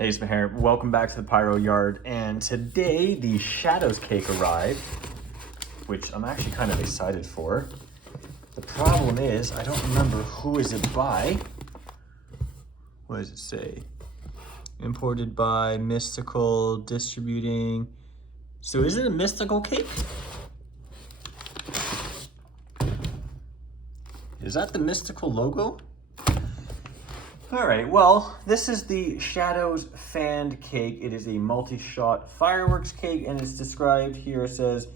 Hey, Smith here. Welcome back to the Pyro Yard. And today the Shadows cake arrived, which I'm actually kind of excited for. The problem is I don't remember who is it by. What does it say? Imported by Mystical Distributing. So is it a mystical cake? Is that the mystical logo? All right, well, this is the Shadows Fanned Cake. It is a multi-shot fireworks cake, and it's described here. It says,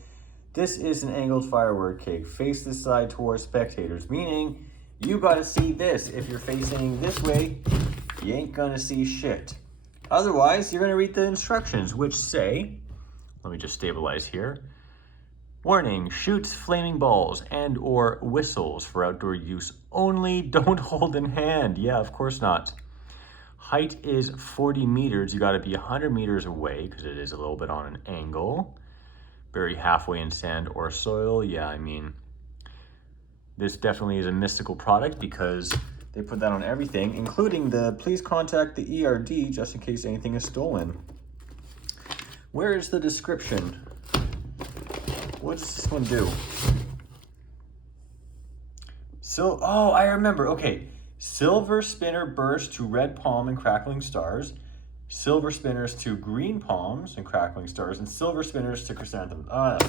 this is an angled firework cake. Face this side towards spectators, meaning you gotta see this. If you're facing this way, you ain't gonna see shit. Otherwise, you're gonna read the instructions, which say, let me just stabilize here. Warning, shoots flaming balls and or whistles for outdoor use only. Don't hold in hand. Yeah, of course not. Height is 40 meters. You gotta be 100 meters away because it is a little bit on an angle. Bury halfway in sand or soil. Yeah, I mean, this definitely is a mystical product because they put that on everything, including the please contact the ERD just in case anything is stolen. Where is the description? What does this one do? So, oh, I remember. Okay. Silver spinner burst to red palm and crackling stars. Silver spinners to green palms and crackling stars. And silver spinners to chrysanthemums.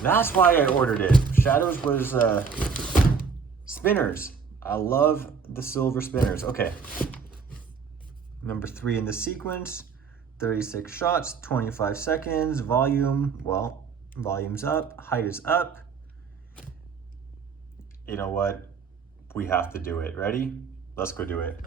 That's why I ordered it. Shadows was spinners. I love the silver spinners. Okay. Number 3 in the sequence. 36 shots, 25 seconds. Volume, well, volume's up, height is up. You know what? We have to do it. Ready? Let's go do it.